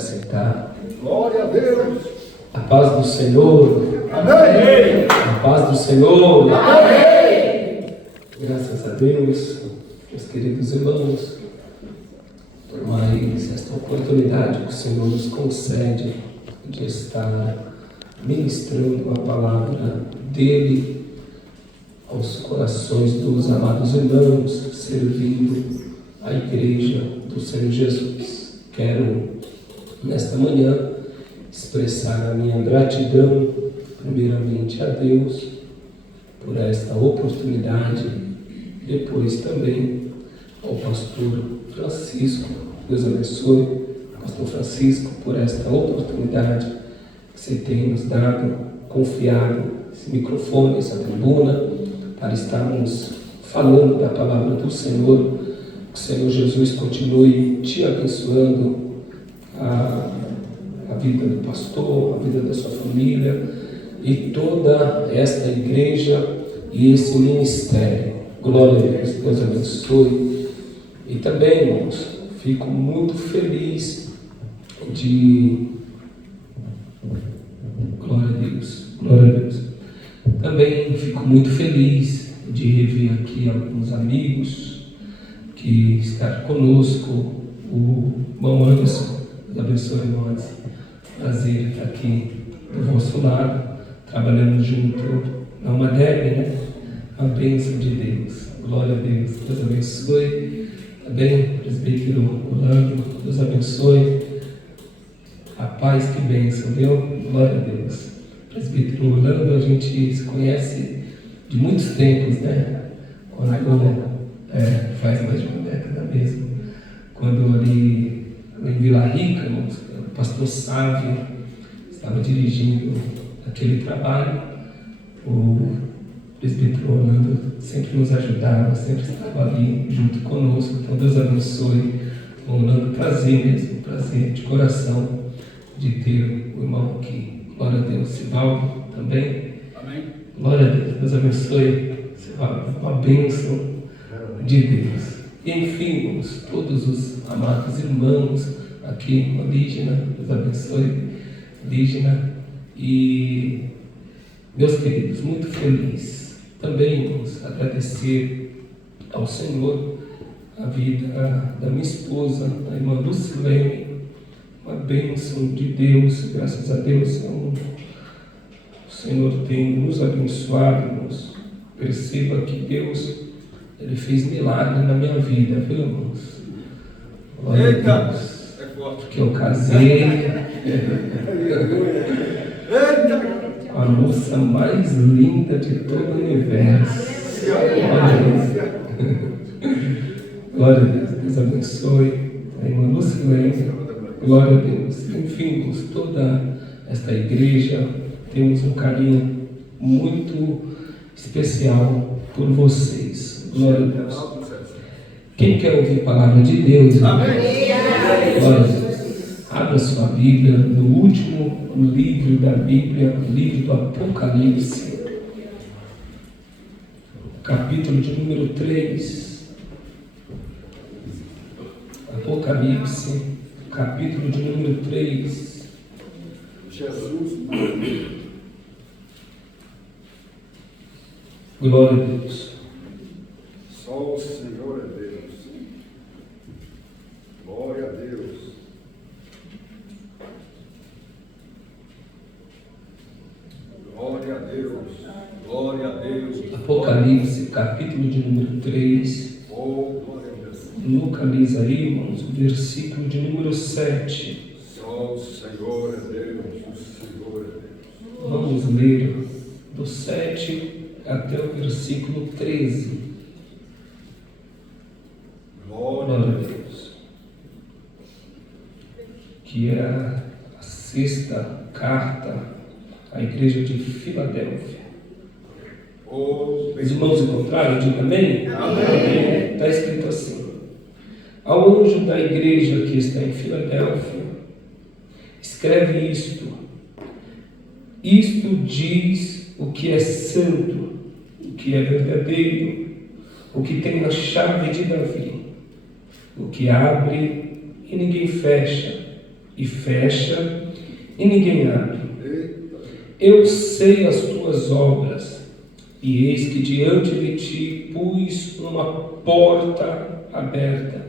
Sentar. Glória a Deus. A paz do Senhor. Amém. A paz do Senhor. Amém. Graças a Deus, meus queridos irmãos, por mais esta oportunidade que o Senhor nos concede de estar ministrando a palavra dele aos corações dos amados irmãos, servindo a igreja do Senhor Jesus. Quero, nesta manhã, expressar a minha gratidão, primeiramente a Deus, por esta oportunidade, depois também ao pastor Francisco. Deus abençoe, pastor Francisco, por esta oportunidade que você tem nos dado, confiado esse microfone, essa tribuna, para estarmos falando da palavra do Senhor. Que o Senhor Jesus continue te abençoando, a vida do pastor, a vida da sua família e toda esta igreja e esse ministério. Glória a Deus, Deus abençoe. E também, irmãos, fico muito feliz de... Glória a Deus, glória a Deus. Também fico muito feliz de rever aqui alguns amigos que estão conosco, o irmão Anderson. Deus abençoe, irmãos. Prazer estar aqui do vosso lado, trabalhando junto na UMADEB, né? A bênção de Deus. Glória a Deus. Deus abençoe. Também, presbítero Orlando, Deus abençoe. Rapaz, que bênção, viu? Glória a Deus. Presbítero Orlando, a gente se conhece de muitos tempos, né? Quando faz mais de uma década mesmo. Quando ali em Vila Rica, o pastor Sávio estava dirigindo aquele trabalho, o presbítero Orlando sempre nos ajudava, sempre estava ali junto conosco. Então Deus abençoe o Orlando, prazer de coração de ter o irmão aqui. Glória a Deus. Sivaldo também. Amém. Glória a Deus. Deus abençoe. Sivaldo, uma bênção de Deus. E enfim, irmãos, todos os amados irmãos aqui, Lígina, Deus abençoe, Lígina. E meus queridos, muito feliz também, irmãos, agradecer ao Senhor a vida da minha esposa, a irmã Lucilene, uma bênção de Deus, graças a Deus, o Senhor tem nos abençoado, irmãos. Perceba que Deus, Ele fez milagre na minha vida, viu, irmãos? Glória a Deus. Porque eu casei com a moça mais linda de todo o universo. Glória a Deus. Deus abençoe a irmã Lucilene. Glória a Deus. Enfim, toda esta igreja temos um carinho muito especial por vocês. Glória a Deus. Quem quer ouvir a palavra de Deus? Amém. Glória a Deus. Abra sua Bíblia no último livro da Bíblia, o livro do Apocalipse, capítulo de número 3. Apocalipse, capítulo de número 3. Jesus. Glória a Deus. Só o Senhor é Deus. Glória a Deus. Glória a Deus. Glória a Deus. Apocalipse, capítulo de número 3. Oh, glória a Deus. Localiza aí, irmãos, o versículo de número 7. Só o Senhor é Deus. O Senhor é Deus. Vamos ler do 7 até o versículo 13. Glória Glória a Deus. Que é a 6ª carta à igreja de Filadélfia. Oh, Os irmãos encontraram? Diga amém? Amém. Está escrito assim: ao anjo da igreja que está em Filadélfia, escreve isto. Isto diz o que é santo, o que é verdadeiro, o que tem a chave de Davi, o que abre e ninguém fecha, e fecha, e ninguém abre. Eu sei as tuas obras, e eis que diante de ti pus uma porta aberta,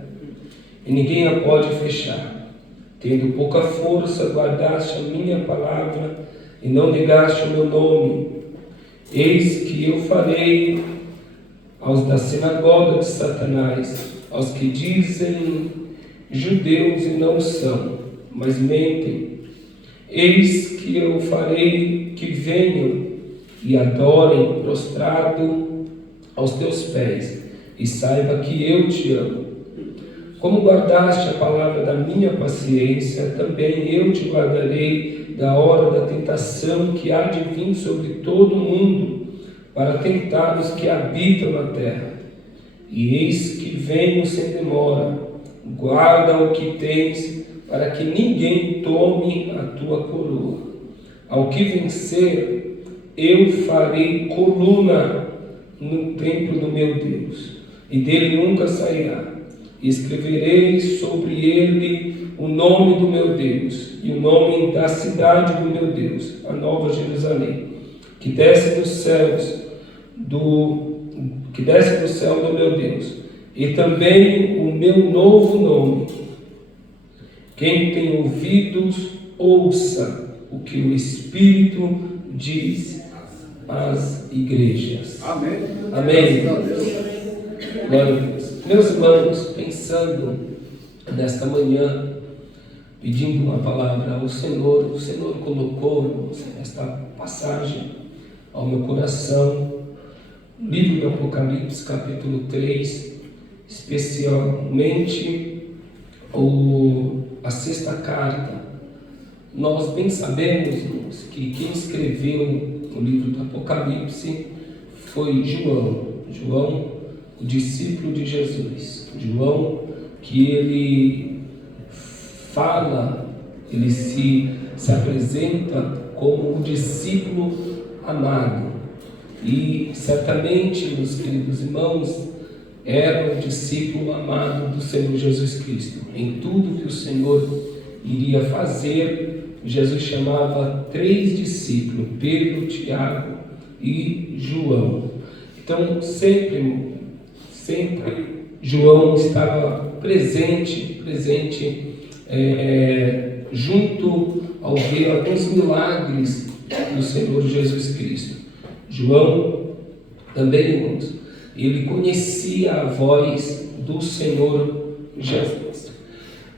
e ninguém a pode fechar. Tendo pouca força, guardaste a minha palavra, e não negaste o meu nome. Eis que eu farei aos da sinagoga de Satanás, aos que dizem judeus e não são, mas mentem. Eis que eu farei que venham e adorem prostrado aos teus pés, e saiba que eu te amo. Como guardaste a palavra da minha paciência, também eu te guardarei da hora da tentação que há de vir sobre todo o mundo, para tentar os que habitam na terra. E eis que venho sem demora. Guarda o que tens, para que ninguém tome a tua coroa. Ao que vencer, eu farei coluna no templo do meu Deus, e dele nunca sairá. Escreverei sobre ele o nome do meu Deus e o nome da cidade do meu Deus, a Nova Jerusalém, que desce do céu do meu Deus, e também o meu novo nome. Quem tem ouvidos, ouça o que o Espírito diz às igrejas. Amém. Amém. Glória a Deus. Meus irmãos, pensando nesta manhã, pedindo uma palavra ao Senhor, o Senhor colocou esta passagem ao meu coração, livro do Apocalipse, capítulo 3, especialmente a sexta carta. Nós bem sabemos, irmãos, que quem escreveu o livro do Apocalipse foi João, o discípulo de Jesus. João, que ele fala, ele se apresenta como um discípulo amado. E certamente, meus queridos irmãos, era um discípulo amado do Senhor Jesus Cristo. Em tudo que o Senhor iria fazer, Jesus chamava 3 discípulos: Pedro, Tiago e João. Então, sempre João estava presente junto ao ver alguns milagres do Senhor Jesus Cristo. João também, irmãos, ele conhecia a voz do Senhor Jesus.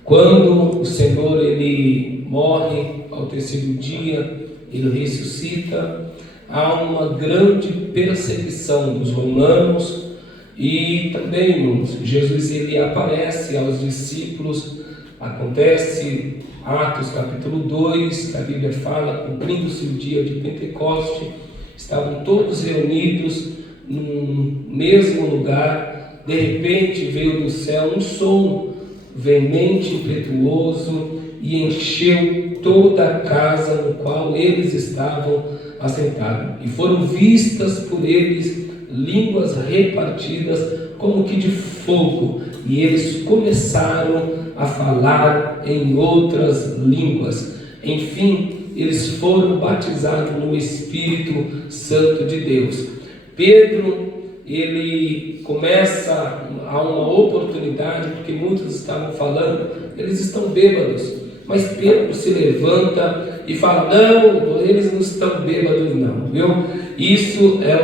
Quando o Senhor ele morre ao 3º dia, ele ressuscita, há uma grande perseguição dos romanos. E também, irmãos, Jesus ele aparece aos discípulos. Acontece Atos capítulo 2, que a Bíblia fala, cumprindo-se o dia de Pentecoste, estavam todos reunidos no mesmo lugar. De repente veio do céu um som veemente, impetuoso, e encheu toda a casa no qual eles estavam assentados. E foram vistas por eles línguas repartidas como que de fogo, e eles começaram a falar em outras línguas. Enfim, eles foram batizados no Espírito Santo de Deus. Pedro, ele começa a uma oportunidade, porque muitos estavam falando, eles estão bêbados, mas Pedro se levanta e fala: não, eles não estão bêbados não, viu? Isso é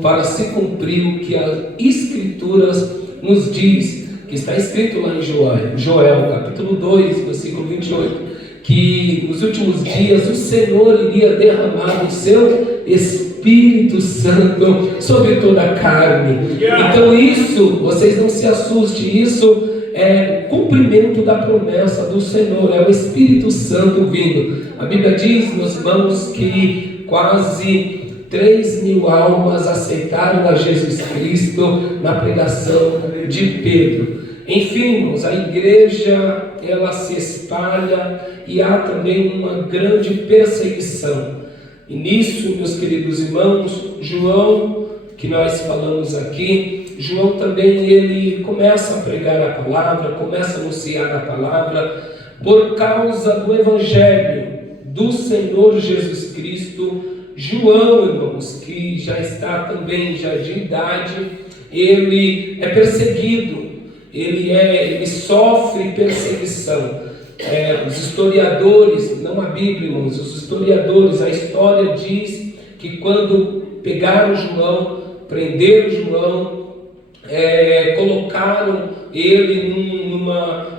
para se cumprir o que as Escrituras nos diz, que está escrito lá em Joel capítulo 2, versículo 28, que nos últimos dias o Senhor iria derramar o seu Espírito Santo sobre toda a carne. Então isso, vocês não se assustem, isso é cumprimento da promessa do Senhor, é o Espírito Santo vindo. A Bíblia diz, meus irmãos, que quase 3.000 almas aceitaram a Jesus Cristo na pregação de Pedro. Enfim, irmãos, a igreja ela se espalha e há também uma grande perseguição. E nisso, meus queridos irmãos, João, que nós falamos aqui, João também ele começa a pregar a palavra, começa a anunciar a palavra. por causa do Evangelho do Senhor Jesus Cristo. João, irmãos, que já está também já de idade, ele é perseguido, ele sofre perseguição. Os historiadores, não a Bíblia, irmãos, os historiadores, a história diz que quando pegaram João, prenderam João, colocaram ele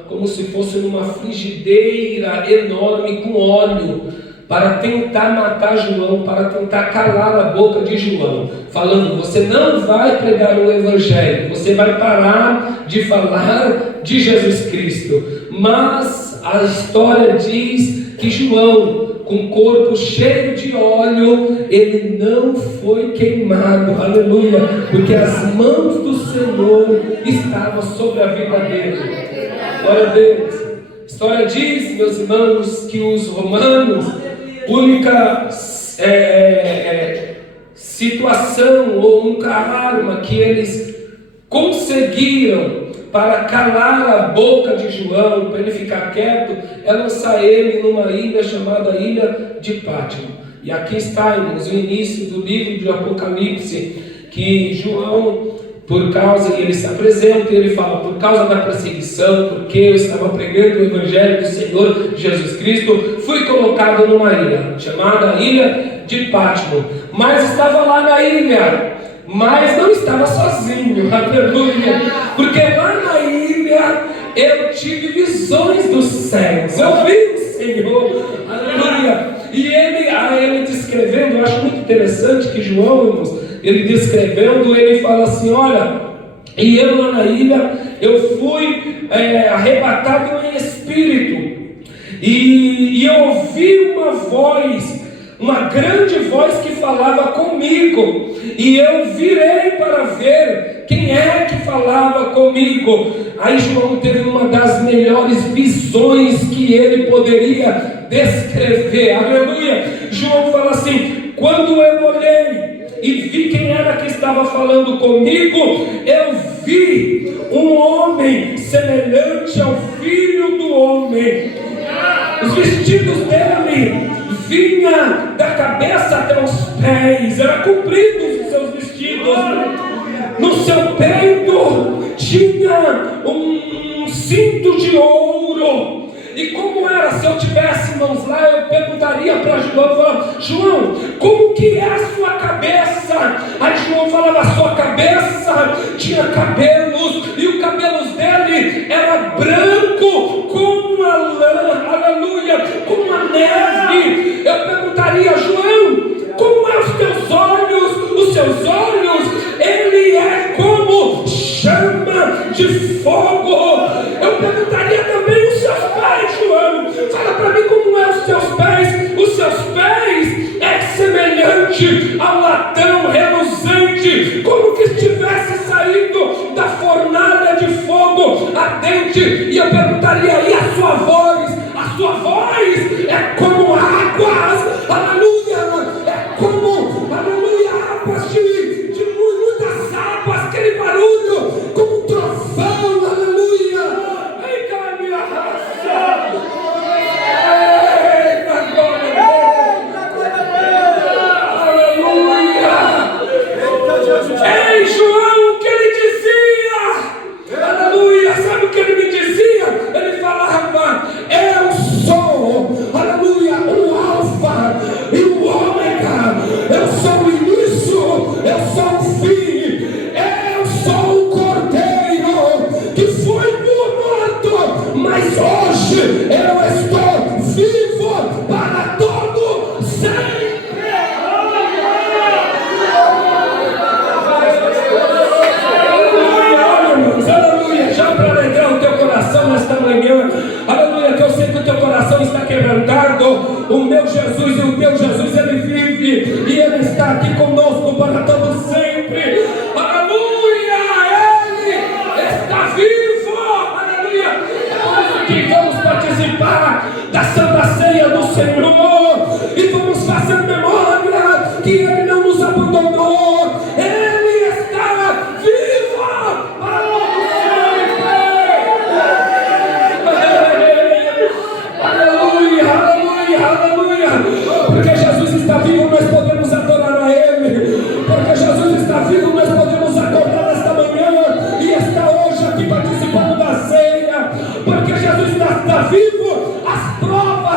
como se fosse numa frigideira enorme com óleo, para tentar matar João, para tentar calar a boca de João, falando: você não vai pregar o Evangelho, você vai parar de falar de Jesus Cristo. Mas a história diz que João, com o corpo cheio de óleo, ele não foi queimado, aleluia, porque as mãos do Senhor estavam sobre a vida dele. Glória a Deus. A história diz, meus irmãos, que os romanos, única situação ou única arma que eles conseguiram para calar a boca de João, para ele ficar quieto, é lançar ele numa ilha chamada Ilha de Pátimo. E aqui está, irmãos, o início do livro de Apocalipse, que João, ele se apresenta e ele fala: por causa da perseguição, porque eu estava pregando o Evangelho do Senhor Jesus Cristo, fui colocado numa ilha, chamada Ilha de Pátimo. Mas estava lá na ilha, mas não estava sozinho, aleluia, porque lá na ilha eu tive visões dos céus, eu vi o Senhor, aleluia. E ele descrevendo, eu acho muito interessante que João, irmãos, ele descrevendo, ele fala assim: olha, e eu lá na ilha, eu fui arrebatado em espírito, e eu ouvi uma voz, uma grande voz que falava comigo, e eu virei para ver quem é que falava comigo. Aí João teve uma das melhores visões que ele poderia descrever, aleluia. João fala assim: quando eu olhei e vi quem era que estava falando comigo, eu vi um homem semelhante ao Filho do Homem. Os vestidos dele vinha da cabeça até os pés, era compridos os seus vestidos. No seu peito tinha um cinto de ouro. E como era, se eu tivesse mãos lá, eu perguntaria para João, João, como que é a sua cabeça? Aí João falava: a sua cabeça tinha cabelos, e os cabelos dele era branco como a lã, aleluia, como a neve. Eu perguntaria: João, como é os teus olhos? Os seus olhos, ele é como chama de fogo. Eu perguntaria também: os seus pés, João, fala para mim como é os seus pés. Os seus pés é semelhante ao latão reluzente, como que estivesse saído da fornalha de fogo ardente. E eu perguntaria: e a sua voz? A sua voz é como águas, aleluia, é como, aleluia, águas de muitas águas, aquele barulho como um trovão, aleluia. Vem cá, minha raça, eita glória, aleluia. Ei, João, o que ele dizia? Aleluia, sabe o que ele me dizia? Ele falava: eu sou, aleluia, o alfa e o ômega, eu sou o início, eu sou o fim, eu sou o cordeiro que foi morto, mas hoje eu estou vivo para todo sempre. Aleluia, já para alegrar o teu coração nesta manhã, aleluia, que eu sei que o teu coração está quebrantado. O meu Jesus e o teu Jesus, ele vive e ele está aqui conosco para todo sempre, aleluia, ele está vivo, aleluia. Que vamos participar da Santa Ceia do Senhor e vamos fazer memória que ele não nos abandonou, ele está vivo para todo sempre.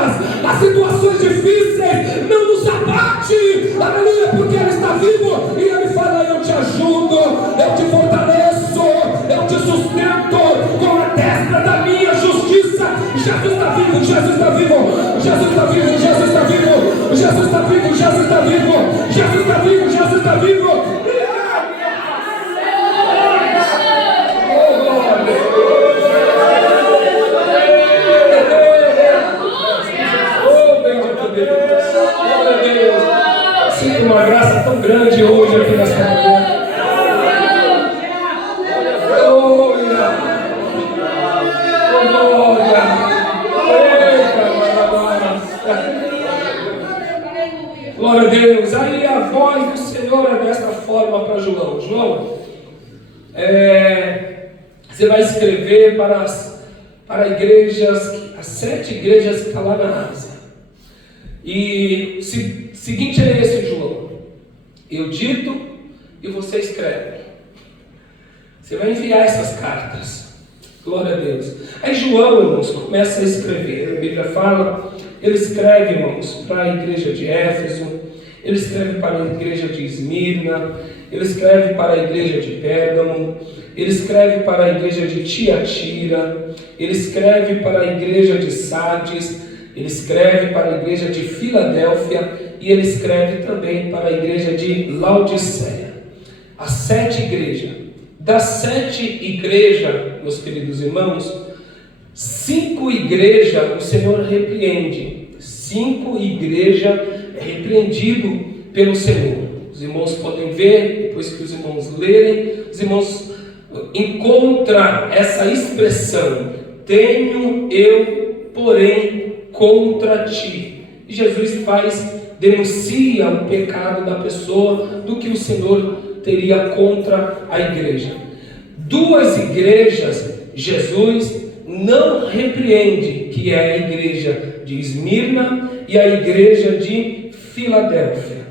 lutas, as situações difíceis não nos abate, aleluia, porque Ele está vivo e Ele fala: eu te ajudo, eu te fortaleço, eu te sustento com a destra da minha justiça. Jesus está vivo, Jesus está vivo, Jesus está vivo, Jesus está vivo, Jesus está vivo, Jesus está vivo, Jesus está vivo, Jesus está vivo. Sinto uma graça tão grande hoje aqui nessa manhã. Glória a Deus. Aí a voz do Senhor é desta forma para João. João, você vai escrever para igrejas, as 7 igrejas que estão lá na Ásia. E seguinte é esse, João: eu dito e você escreve. Você vai enviar essas cartas. Glória a Deus. Aí João, irmãos, começa a escrever. A Bíblia fala, ele escreve, irmãos, para a igreja de Éfeso, ele escreve para a igreja de Esmirna, ele escreve para a igreja de Pérgamo, ele escreve para a igreja de Tiatira, ele escreve para a igreja de Sardes, ele escreve para a igreja de Filadélfia e ele escreve também para a igreja de Laodiceia. As 7 igrejas. Das 7 igrejas, meus queridos irmãos, 5 igrejas o Senhor repreende. 5 igrejas é repreendido pelo Senhor. Os irmãos podem ver, depois que os irmãos lerem, os irmãos encontram essa expressão: tenho eu, porém, contra ti. E Jesus denuncia o pecado da pessoa, do que o Senhor teria contra a igreja. 2 igrejas Jesus não repreende, que é a igreja de Esmirna e a igreja de Filadélfia.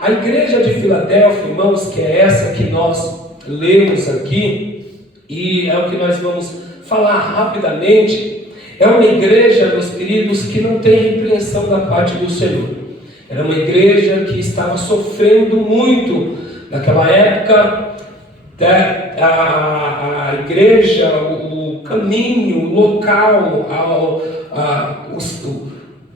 A igreja de Filadélfia, irmãos, que é essa que nós lemos aqui, e é o que nós vamos falar rapidamente, é uma igreja, meus queridos, que não tem repreensão da parte do Senhor. Era uma igreja que estava sofrendo muito naquela época. A igreja, o caminho, o local,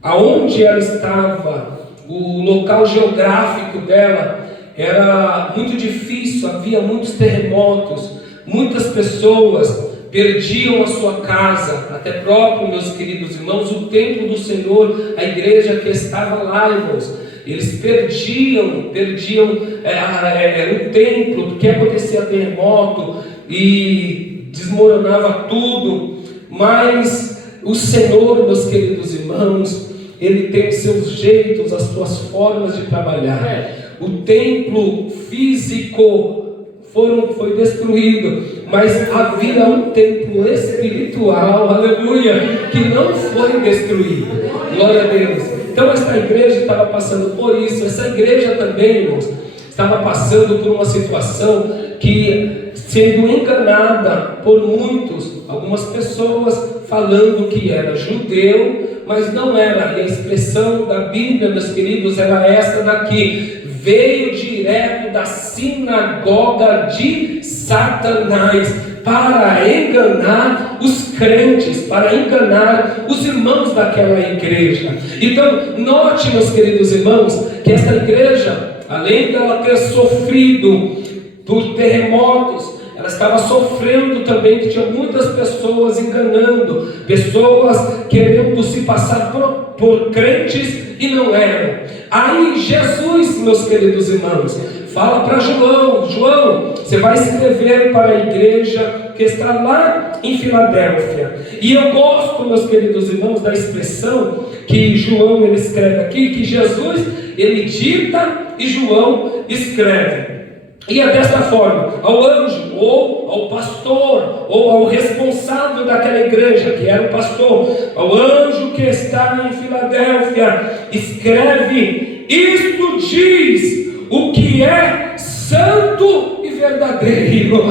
aonde ela estava, o local geográfico dela era muito difícil, havia muitos terremotos, muitas pessoas perdiam a sua casa, até próprio, meus queridos irmãos, o templo do Senhor, a igreja que estava lá, irmãos, eles perdiam o templo, porque acontecia terremoto e desmoronava tudo. Mas o Senhor, meus queridos irmãos, Ele tem os seus jeitos, as suas formas de trabalhar. O templo físico foi destruído, mas havia um templo espiritual, aleluia, que não foi destruído. Glória a Deus. Então esta igreja estava passando por isso. Essa igreja também, irmãos, estava passando por uma situação que, sendo enganada por muitos, algumas pessoas falando que era judeu, mas não era. E a expressão da Bíblia, meus queridos, era essa daqui: veio direto da sinagoga de Satanás para enganar os crentes, para enganar os irmãos daquela igreja. Então, note, meus queridos irmãos, que esta igreja, além dela ter sofrido por terremotos, ela estava sofrendo também, que tinha muitas pessoas enganando, pessoas querendo se passar por crentes e não eram. Aí Jesus, meus queridos irmãos, fala para João: João, você vai escrever para a igreja que está lá em Filadélfia. E eu gosto, meus queridos irmãos, da expressão que João ele escreve aqui, que Jesus ele dita e João escreve. E é desta forma: ao anjo, ou ao pastor, ou ao responsável daquela igreja, que era o pastor, ao anjo que está em Filadélfia, escreve: isto diz o que é santo e verdadeiro.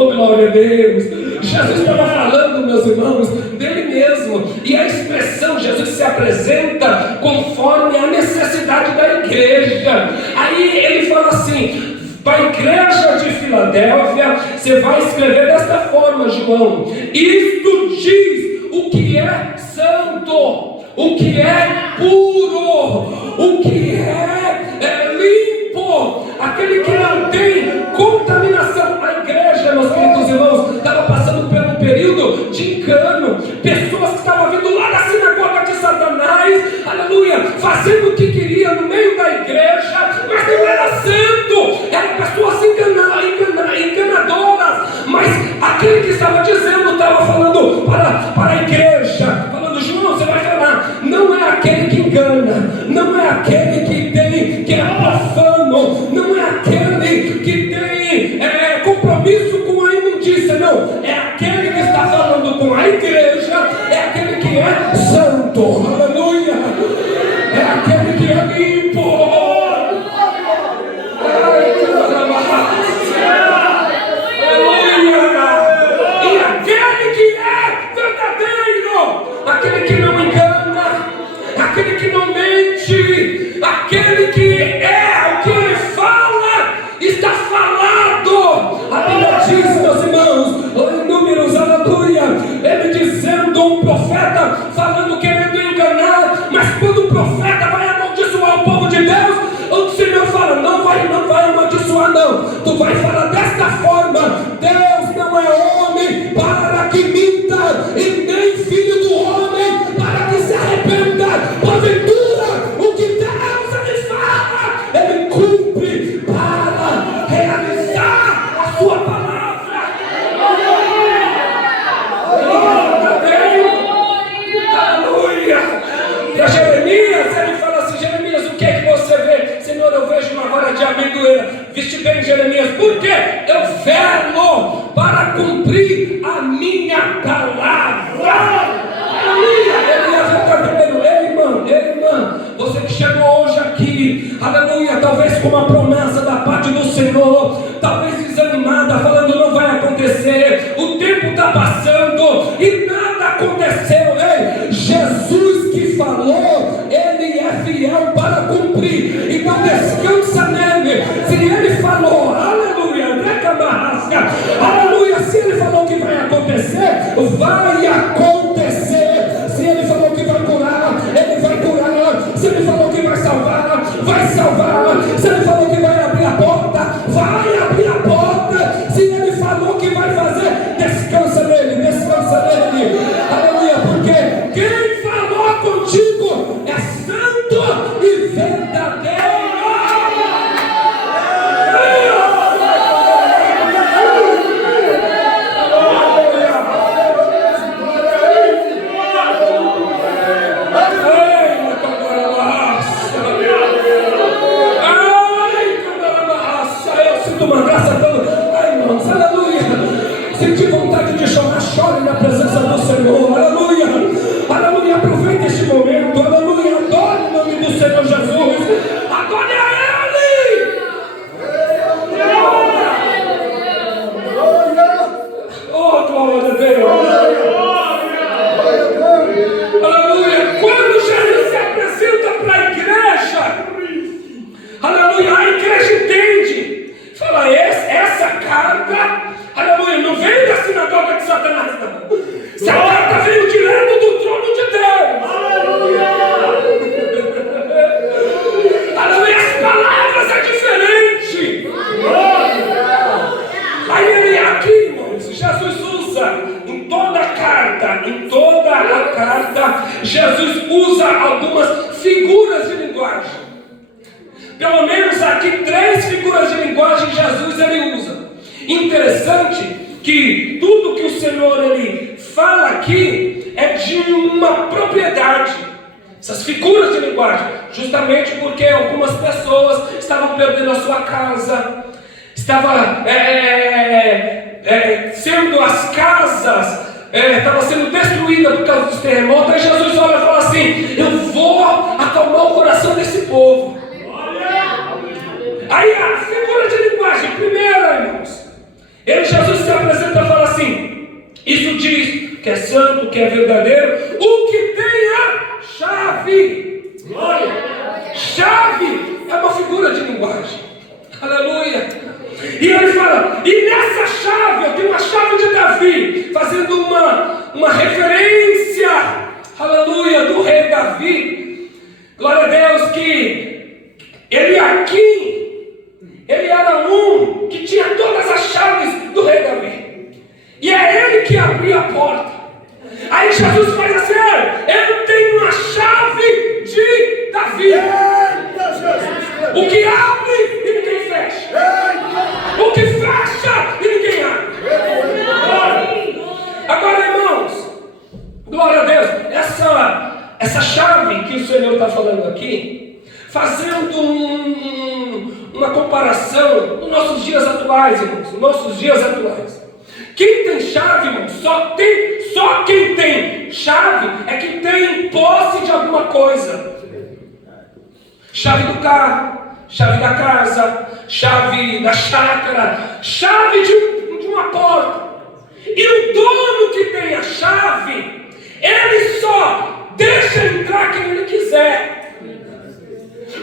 Oh, glória a Deus. Jesus estava falando, meus irmãos, dele mesmo. E a expressão Jesus se apresenta conforme a necessidade da igreja. Aí ele fala assim: para a igreja de Filadélfia, você vai escrever desta forma, João: isto diz o que é santo, o que é puro, o que é limpo, aquele que não tem contaminação. A igreja, meus queridos irmãos, estava passando por um período de engano. Pessoas que estavam vindo lá da sinagoga de Satanás, aleluia, fazendo o que queria no meio da igreja, mas não era santo. Eram pessoas enganadoras. Mas aquele que estava dizendo, estava falando para a igreja, falando: João, você vai falar, não é aquele que engana, não é aquele que é profano, não é aquele que tem compromisso com a imundícia, não, é aquele que está falando com a igreja, é aquele que é santo, aleluia, é aquele que é limpo. Aquele que não engana, aquele que não mente, aquele que é o que ele fala, está falado. A Bíblia diz, meus irmãos, lá em Números, aleluia, ele dizendo, um profeta falando, querendo enganar, mas quando o profeta vai amaldiçoar o povo de Deus, o Senhor fala: não vai amaldiçoar, não, tu vai falar desta forma: Deus não é homem para que minta, e nem filho do homem para que se arrependa. Porventura, o que Deus ele fala, ele cumpre para realizar a sua palavra. Aleluia. Para Jeremias, ele fala assim: Jeremias, o que é que você vê? Senhor, eu vejo uma vara de amendoeira. Viste bem, Jeremias, por quê? Eu velo para cumprir a minha palavra. Irmã, você que chegou hoje aqui, aleluia, talvez com uma promessa da parte do Senhor, talvez desanimada, falando: não vai acontecer, o tempo está passando e nada aconteceu. Ei, Jesus que falou, ele é fiel para cumprir, então descansa nele. Se ele falou, aleluia, aleluia, se ele falou que vai acontecer, vai acontecer. Se ele falou que vai curar, ele vai curar. Se ele falou que vai salvar, vai salvar. Se ele falou que vai abrir a porta, vai abrir a porta. Se ele falou que vai fazer, descansa nele, aleluia, porque quem falou contigo é santo e verdadeiro. Chore na presença do Senhor, aleluia, aleluia, aproveite este momento, aleluia, adore o nome do Senhor Jesus, adore a Ele. Oh, glória a Deus, aleluia. Quando Jesus se apresenta para a igreja, aleluia, a igreja entende, fala: essa carta, aleluia, não veio da sinagoga de Satanás, não. Essa carta veio direto do trono de Deus. Aleluia. Aleluia, as palavras é diferente. Aí ele aqui, irmãos, Jesus usa em toda a carta, Jesus usa algumas figuras de linguagem. Pelo menos aqui 3 figuras de linguagem Jesus ele usa. Interessante que tudo que o Senhor ele fala aqui é de uma propriedade. Essas figuras de linguagem, justamente porque algumas pessoas estavam perdendo a sua casa, estavam sendo as casas, estavam sendo destruídas por causa dos terremotos. Aí Jesus olha e fala assim: eu vou acalmar o coração desse povo. Aí a figura de linguagem, primeira, irmãos, Jesus se apresenta que é verdadeiro, o que tem a chave. Chave é uma figura de linguagem. Aleluia. E ele fala, e nessa chave, eu tenho uma chave de Davi, fazendo uma referência, aleluia, do rei Davi. Glória a Deus, que Eliaquim, ele era um que tinha todas as chaves do rei Davi. E é ele que abria a porta. Aí Jesus faz assim, eu tenho a chave de Davi. O que abre e ninguém fecha. O que fecha e ninguém abre. Agora, irmãos, glória a Deus, essa chave que o Senhor está falando aqui, fazendo uma comparação nos nossos dias atuais, irmãos, nos nossos dias atuais. Quem tem chave, irmão, só quem tem chave é quem tem posse de alguma coisa. Chave do carro, chave da casa, chave da chácara, chave de uma porta. E o dono que tem a chave, ele só deixa entrar quem ele quiser.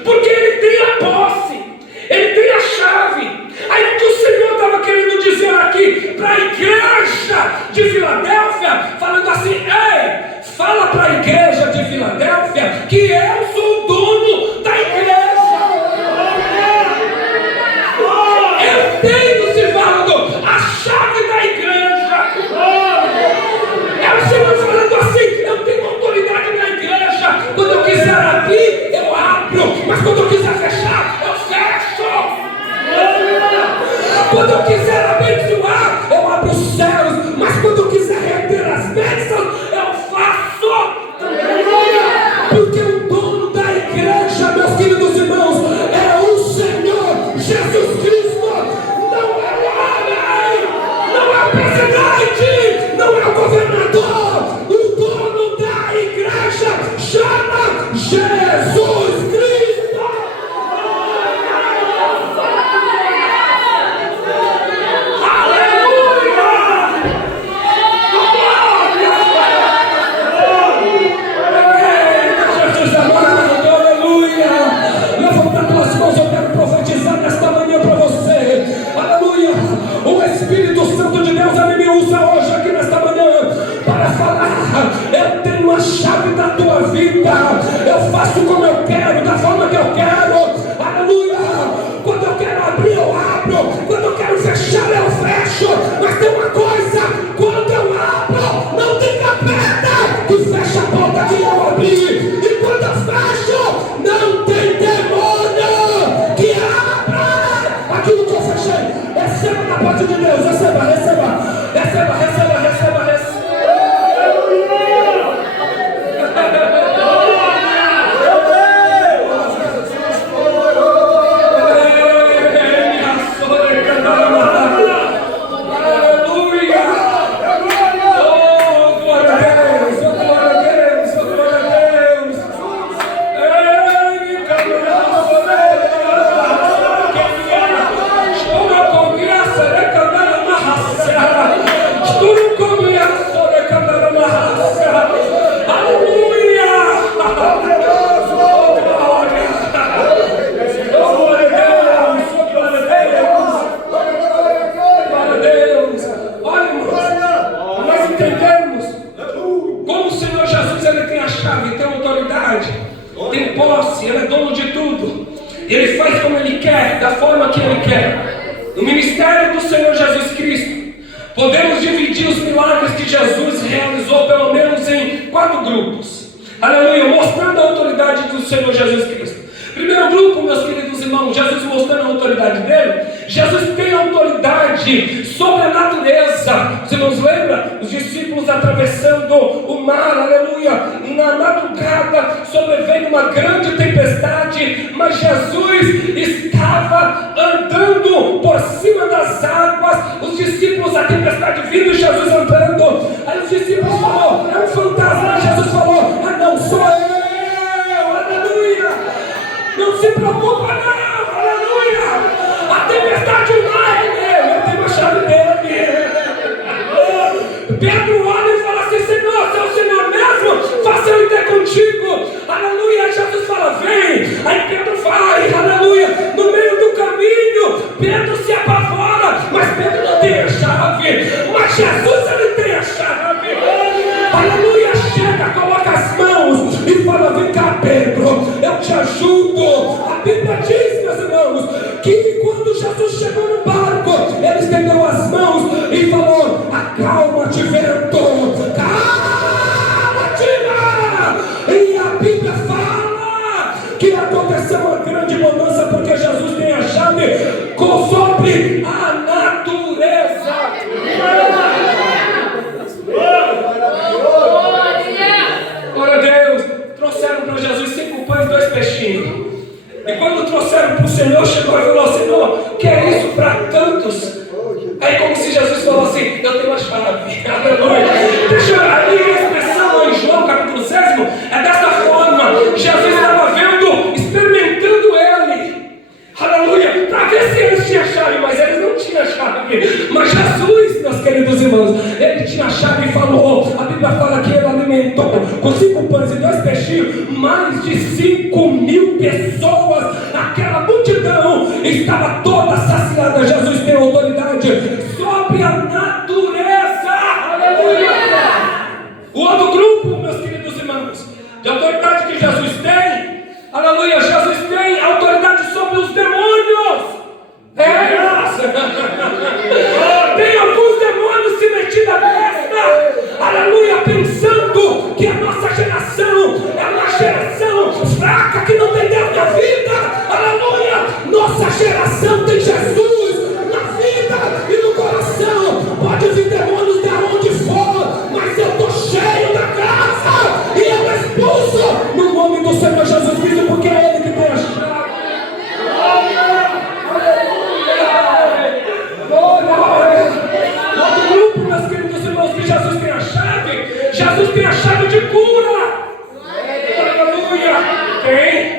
Porque ele tem a posse, ele tem a chave. Aí o que o Senhor estava querendo dizer aqui para a igreja de Filadélfia, falando assim, ei, fala para a igreja de Filadélfia que eu sou o dono da igreja. Eu tenho, Sivaldo, a chave da igreja. É o Senhor falando assim, eu tenho autoridade na igreja. Quando eu quiser abrir, eu abro. Mas quando eu quiser fechar, eu fecho. Quando eu quiser abençoar, eu abro os céus. Mas quando eu quiser reter as bênçãos, eu faço. Porque o dono da igreja, meus queridos irmãos, é o Senhor Jesus Cristo. Não é o homem, não é o presidente, não é o governador. O dono da igreja chama Jesus Cristo. Eu faço como eu quero, da forma que eu quero. Aleluia. Quando eu quero abrir, eu abro. Quando eu quero fechar, eu fecho. Mas tem uma coisa, quando eu abro, não tem capeta que fecha a porta que eu abri. E quando eu fecho, não tem demônio que abra aquilo que eu fechei. Receba da parte de Deus, receba. Ele faz como Ele quer, da forma que Ele quer. No ministério do Senhor Jesus Cristo, podemos dividir os milagres que Jesus realizou pelo menos em 4 grupos. Aleluia, mostrando a autoridade do Senhor Jesus Cristo. Primeiro grupo, meus queridos irmãos, Jesus mostrando a autoridade dele. Jesus tem autoridade sobre a natureza. Os irmãos lembram? Os discípulos atravessando o mar, aleluia. Na madrugada sobreveio uma grande tempestade, mas Jesus estava andando por cima das águas. Os discípulos, a tempestade vindo e Jesus andando. Aí os discípulos falaram, é um fantasma. Jesus falou, ah não, sou eu, aleluia. Não se preocupa não, aleluia. A tempestade não é meu, eu tenho a chave dele. Pedro olha e fala assim, Senhor, se eu Jesus chegou no barco, ele estendeu as mãos e falou: acalma-te, vento, calma-te. E a Bíblia fala que aconteceu uma grande mudança, porque Jesus tem a chave sobre a natureza. Glória a Deus. Trouxeram para Jesus 5 pães e 2 peixinhos. E quando trouxeram para o Senhor, chegou e falou: Senhor, que é isso para tantos? Aí como se Jesus falou assim: eu tenho a chave. Deixa eu abrir a expressão em João capítulo 6. É dessa forma. Jesus estava vendo, experimentando ele. Aleluia, para ver se eles tinham chave, mas eles não tinham chave. Mas Jesus, meus queridos irmãos, ele tinha a chave e falou. A Bíblia fala que ele alimentou com 5 pães e 2 peixinhos mais de 5.000 pessoas. Aquela multidão estava toda saciada. Jesus tem autoridade sobre a natureza. Aleluia. O outro grupo, meus queridos irmãos, de autoridade que Jesus tem, aleluia, Jesus tem autoridade sobre os demônios. Tem alguns demônios se metidos à besta, aleluia, pensando que a nossa geração é uma geração fraca, que não tem Deus na vida. Aleluia, nossa geração tem Jesus na vida e no coração. Pode vir demônios de onde for, mas eu estou cheio da casa e eu expulso no nome do Senhor Jesus Cristo, porque é Ele que tem a chave. Outro grupo, meus queridos irmãos, que Jesus tem a chave. Jesus tem a chave de cura. Aleluia. Tem.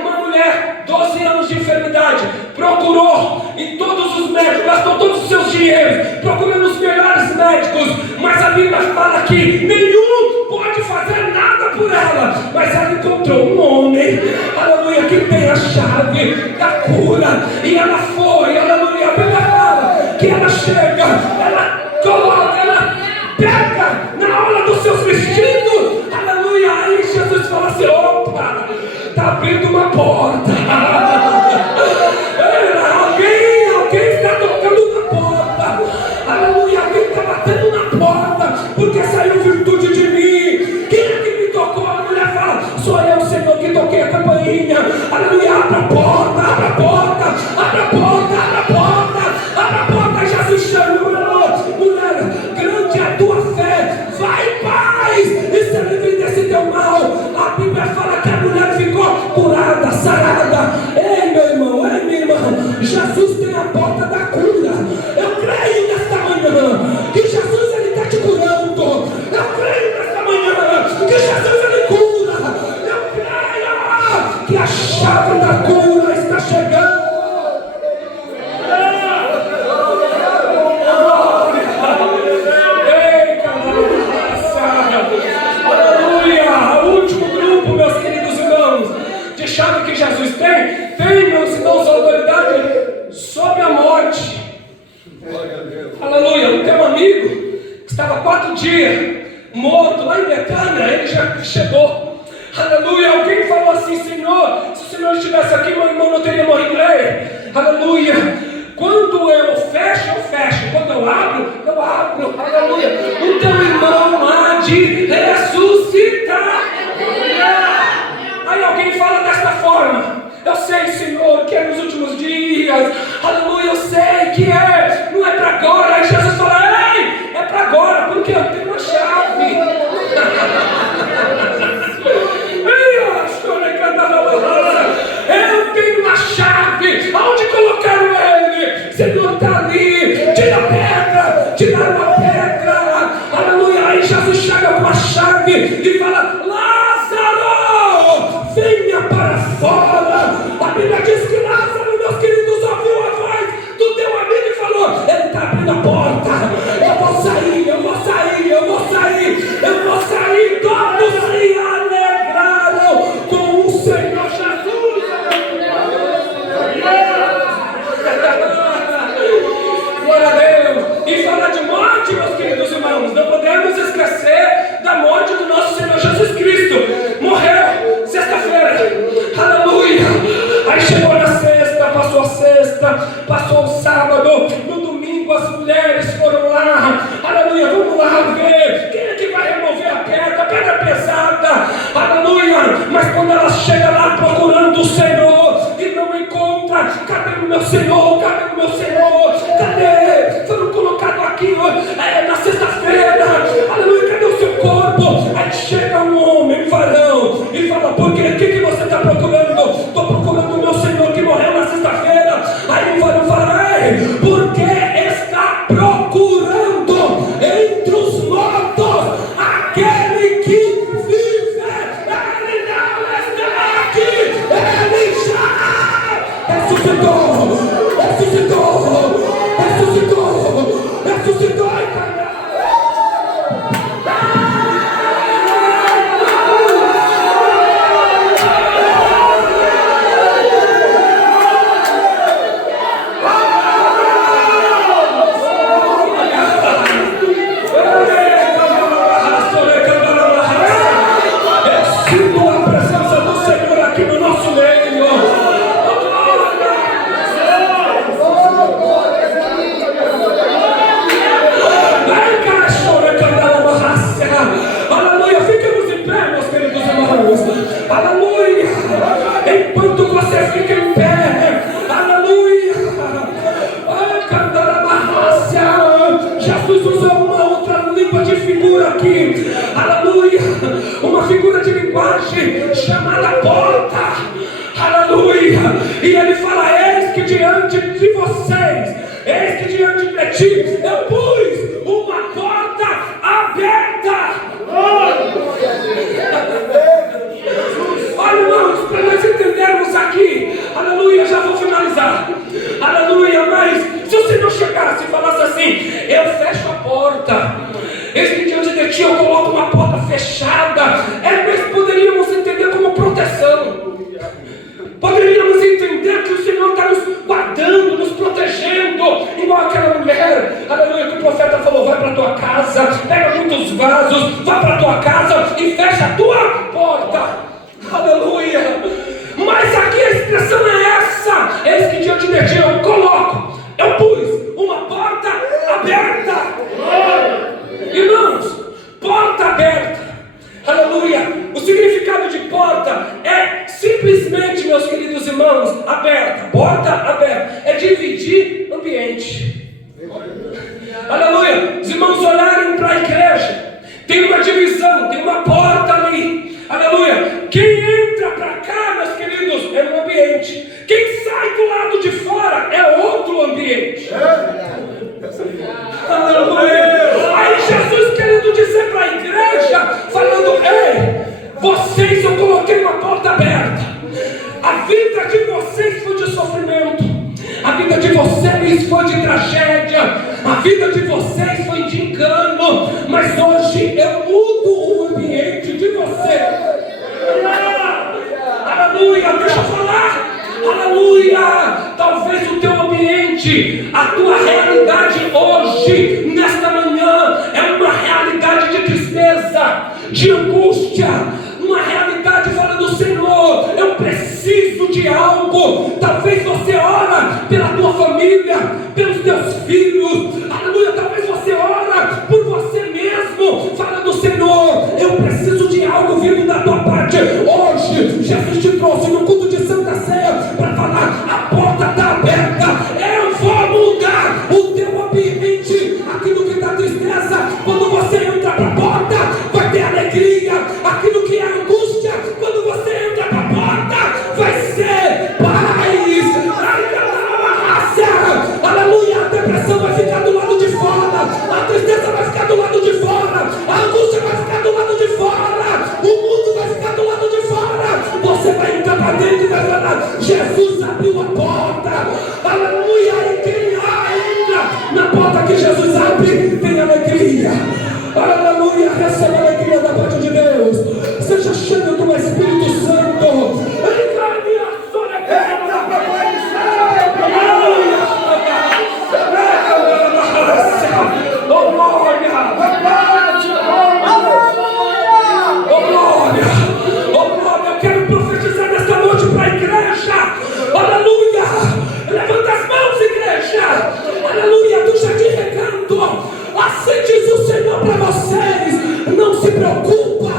Uma mulher, 12 anos de enfermidade, procurou em todos os médicos, gastou todos os seus dinheiros, procurando os melhores médicos, mas a Bíblia fala que nenhum pode fazer nada por ela. Mas ela encontrou um homem, aleluia, que tem a chave da cura. E ela foi, aleluia, a Bíblia fala que ela chega, ela coloca, ela pega na hora dos seus vestidos, aleluia. Aí Jesus fala assim: opa, está abrindo uma porta. Alguém está tocando na porta. Aleluia, alguém está batendo na porta, porque saiu virtude de mim. Quem é que me tocou? A mulher fala: sou eu, Senhor, que toquei a campainha. Aleluia, abra a porta, abra a porta, abra a porta, abra a porta, abra a porta. Jesus chamou: mulher, grande é a tua fé, vai em paz e se livre desse teu mal. A Bíblia fala que a mulher ficou curada, sarada. Ei, meu irmão, ei, minha irmã, Jesus tem a porta da cura. Eu creio nesta manhã que Jesus, ele está te curando. Eu creio nesta manhã que Jesus, ele cura. Eu creio que a chave da cura está chegando. Chave que Jesus tem, meus irmãos, autoridade sobre a morte. Aleluia. Eu tenho um amigo que estava 4 dias morto lá em Betânia. Ele já chegou. Aleluia. Alguém falou assim: Senhor, se o Senhor estivesse aqui, meu irmão não teria morrido. Aleluia. Quando eu fecho, eu fecho. Quando eu abro, eu abro. Aleluia. O teu irmão há de ressuscitar. Aí alguém fala desta forma: eu sei, Senhor, que é nos últimos dias. Aleluia, eu sei que não é para agora. Aí Jesus fala: ei, é para agora, porque eu tenho a chave. Eu tenho a chave. Aonde colocaram ele? Senhor, está ali. Tira a pedra. Tiraram a pedra. Aleluia. Aí Jesus chega com a chave e fala: lá mas quando ela chega lá procurando o Senhor e não encontra, cadê o meu Senhor? Cadê o meu Senhor? Cadê? Foram colocados aqui na sexta-feira, aleluia, cadê o seu corpo? Aí chega um homem, um varão, e fala: por quê? O que você está procurando? Estou procurando o meu Senhor que morreu na sexta-feira. Aí o varão fala: ei, porque está procurando entre os mortos aquele que vive. Ele não está aqui, ele já ressuscitou, ressuscitou, ressuscitou, ressuscitou. Enquanto você fica em pé, aleluia, Jesus usa uma outra língua de figura aqui, aleluia, uma figura de linguagem chamada porta, aleluia, e ele fala: eis que diante de vocês, eis que diante de ti, eu pus uma porta aberta. Olha, irmãos, para nós entendermos aqui, aleluia, já vou finalizar, aleluia, mas se o Senhor chegasse e falasse assim: eu fecho a porta, eis que diante de ti eu coloco uma porta fechada, nós poderíamos entender como proteção, poderíamos entender que o Senhor está nos guardando, nos protegendo, igual aquela mulher, aleluia, que o profeta falou: vai para a tua casa, pega muitos vasos, vai para a tua casa e fecha a tua porta. Aleluia! Mas aqui a expressão é essa: eis que diante de ti eu coloco, eu pus uma porta aberta. Irmãos, porta aberta, aleluia, o significado de porta é simplesmente, meus queridos irmãos, aberta, porta aberta, é dividir ambiente. Aleluia, os irmãos olharem para a igreja, tem uma divisão, tem uma porta ali, aleluia, quem entra para cá, meus queridos, é um ambiente, quem sai do lado de fora é outro ambiente. Aleluia. Aí Jesus querendo dizer para a igreja, falando: ei, vocês, eu coloquei uma porta aberta, a vida de vocês foi de sofrimento, a vida de vocês foi de tragédia, a vida de vocês foi de engano, mas hoje eu mudo o ambiente de vocês. Aleluia, deixa eu falar, aleluia, talvez o teu ambiente, a tua realidade hoje, nesta manhã, é uma realidade de tristeza, de angústia, uma realidade falando: Senhor, eu preciso de algo. Talvez você ora pela tua família, pelos teus filhos, aleluia, talvez você ora por você mesmo, falando: Senhor, eu preciso de algo vindo da tua parte. Hoje, Jesus te trouxe no culto de Santa Ceia para falar: a porta está aberta, eu vou mudar o teu ambiente, aquilo que dá tristeza, quando você entra para a porta, vai ter alegria, aquilo que é angústia, quando você entra para a porta, vai ser paz. Aleluia, a depressão vai ficar do lado de fora, a tristeza vai ficar do lado de fora, a angústia vai ficar do lado de fora, o mundo vai ficar do lado de fora. Você vai entrar para dentro e vai falar: Jesus abriu a porta, aleluia, e quem entra na porta que Jesus abre tem alegria, aleluia, recebe a alegria da parte de Deus, seja cheio do Espírito Santo. Oh glória, eu quero profetizar nesta noite para a igreja, aleluia, levanta as mãos, igreja, aleluia, do Jardim Recanto, assim diz o Senhor para vocês: não se preocupa,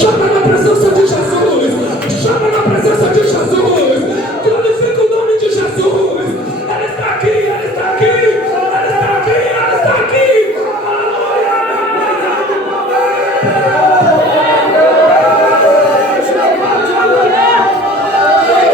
Chama na presença de Jesus. Chama na presença de Jesus. Glorifica o nome de Jesus. Ele está aqui, Ele está aqui. Ele está aqui, Ele está aqui. Aleluia.